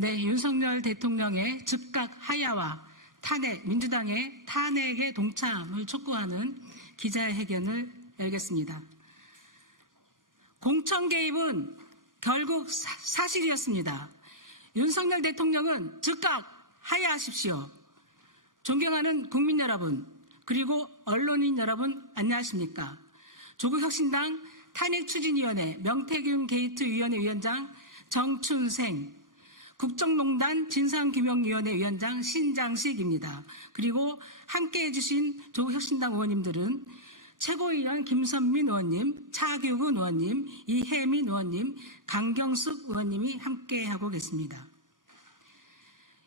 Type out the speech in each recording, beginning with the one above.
네, 윤석열 대통령의 즉각 하야와 탄핵, 민주당의 탄핵에 동참을 촉구하는 기자회견을 열겠습니다. 공천 개입은 결국 사실이었습니다. 윤석열 대통령은 즉각 하야하십시오. 존경하는 국민 여러분, 그리고 언론인 여러분, 안녕하십니까? 조국혁신당 탄핵추진위원회 명태균 게이트위원회 위원장 정춘생, 국정농단 진상규명위원회 위원장 신장식입니다. 그리고 함께해 주신 조국혁신당 의원님들은 최고위원 김선민 의원님, 차규근 의원님, 이혜민 의원님, 강경숙 의원님이 함께하고 계십니다.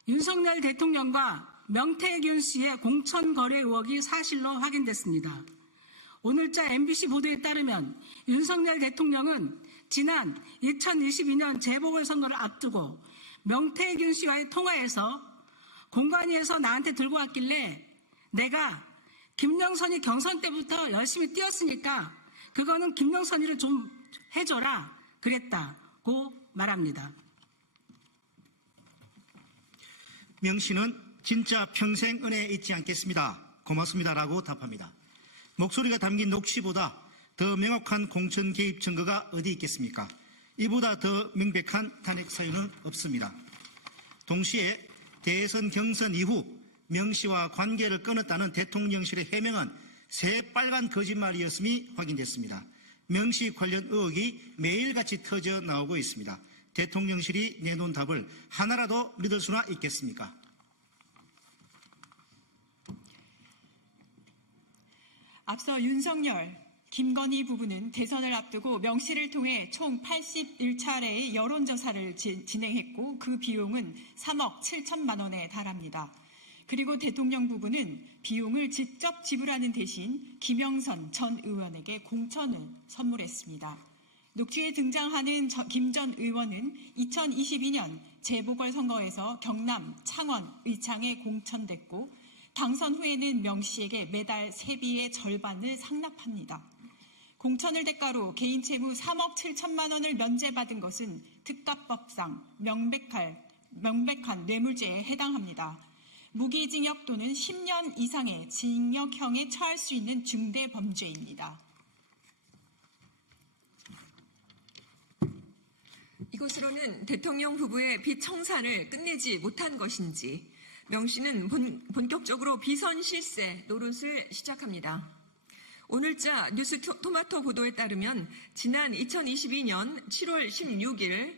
윤석열 대통령과 명태균 씨의 공천 거래 의혹이 사실로 확인됐습니다. 오늘자 MBC 보도에 따르면 윤석열 대통령은 지난 2022년 재보궐선거를 앞두고 명태균 씨와의 통화에서 공관위에서 나한테 들고 왔길래 내가 김영선이 경선 때부터 열심히 뛰었으니까 그거는 김영선이를 좀 해줘라 그랬다고 말합니다. 명 씨는 진짜 평생 은혜에 잊지 않겠습니다. 고맙습니다라고 답합니다. 목소리가 담긴 녹취보다 더 명확한 공천 개입 증거가 어디 있겠습니까? 이보다 더 명백한 탄핵 사유는 없습니다. 동시에 대선 경선 이후 명 씨와 관계를 끊었다는 대통령실의 해명은 새빨간 거짓말이었음이 확인됐습니다. 명 씨 관련 의혹이 매일같이 터져 나오고 있습니다. 대통령실이 내놓은 답을 하나라도 믿을 수나 있겠습니까? 앞서 윤석열, 김건희 부부는 대선을 앞두고 명 씨를 통해 총 81차례의 여론조사를 진행했고 그 비용은 3억 7천만 원에 달합니다. 그리고 대통령 부부는 비용을 직접 지불하는 대신 김영선 전 의원에게 공천을 선물했습니다. 녹취에 등장하는 김 전 의원은 2022년 재보궐선거에서 경남, 창원, 의창에 공천됐고 당선 후에는 명 씨에게 매달 세비의 절반을 상납합니다. 공천을 대가로 개인 채무 3억 7천만 원을 면제받은 것은 특가법상 명백한 뇌물죄에 해당합니다. 무기징역 또는 10년 이상의 징역형에 처할 수 있는 중대 범죄입니다. 이것으로는 대통령 부부의 빚 청산을 끝내지 못한 것인지 명 씨는 본격적으로 비선 실세 노릇을 시작합니다. 오늘자 뉴스토마토 보도에 따르면 지난 2022년 7월 16일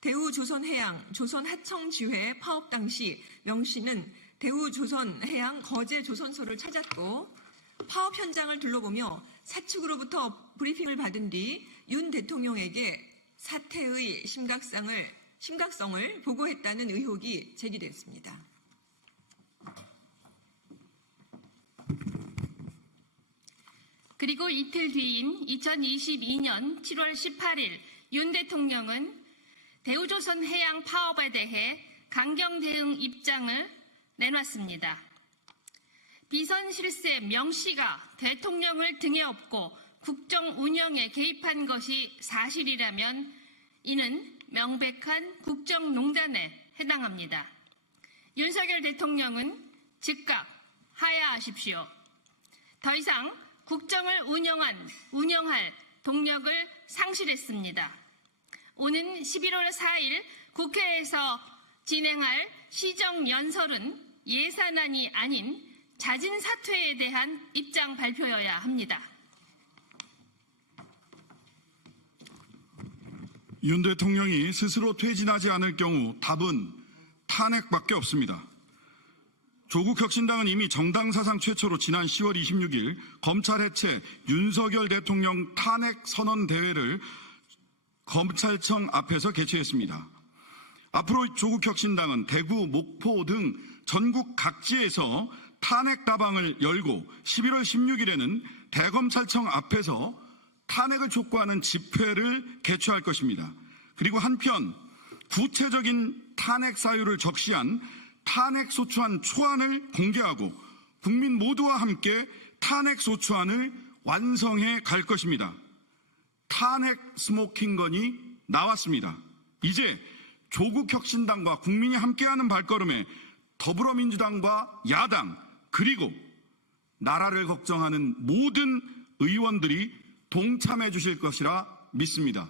대우조선해양 조선하청지회 파업 당시 명 씨는 대우조선해양 거제조선소를 찾았고 파업 현장을 둘러보며 사측으로부터 브리핑을 받은 뒤 윤 대통령에게 사태의 심각성을 보고했다는 의혹이 제기됐습니다. 그리고 이틀 뒤인 2022년 7월 18일 윤 대통령은 대우조선 해양 파업에 대해 강경 대응 입장을 내놨습니다. 비선 실세 명 씨가 대통령을 등에 업고 국정 운영에 개입한 것이 사실이라면 이는 명백한 국정농단에 해당합니다. 윤석열 대통령은 즉각 하야하십시오. 더 이상 국정을 운영할 동력을 상실했습니다. 오는 11월 4일 국회에서 진행할 시정연설은 예산안이 아닌 자진 사퇴에 대한 입장 발표여야 합니다. 윤 대통령이 스스로 퇴진하지 않을 경우 답은 탄핵밖에 없습니다. 조국혁신당은 이미 정당 사상 최초로 지난 10월 26일 검찰 해체 윤석열 대통령 탄핵 선언 대회를 검찰청 앞에서 개최했습니다. 앞으로 조국혁신당은 대구, 목포 등 전국 각지에서 탄핵 다방을 열고 11월 16일에는 대검찰청 앞에서 탄핵을 촉구하는 집회를 개최할 것입니다. 그리고 한편 구체적인 탄핵 사유를 적시한 탄핵소추안 초안을 공개하고 국민 모두와 함께 탄핵소추안을 완성해 갈 것입니다. 탄핵 스모킹건이 나왔습니다. 이제 조국혁신당과 국민이 함께하는 발걸음에 더불어민주당과 야당 그리고 나라를 걱정하는 모든 의원들이 동참해 주실 것이라 믿습니다.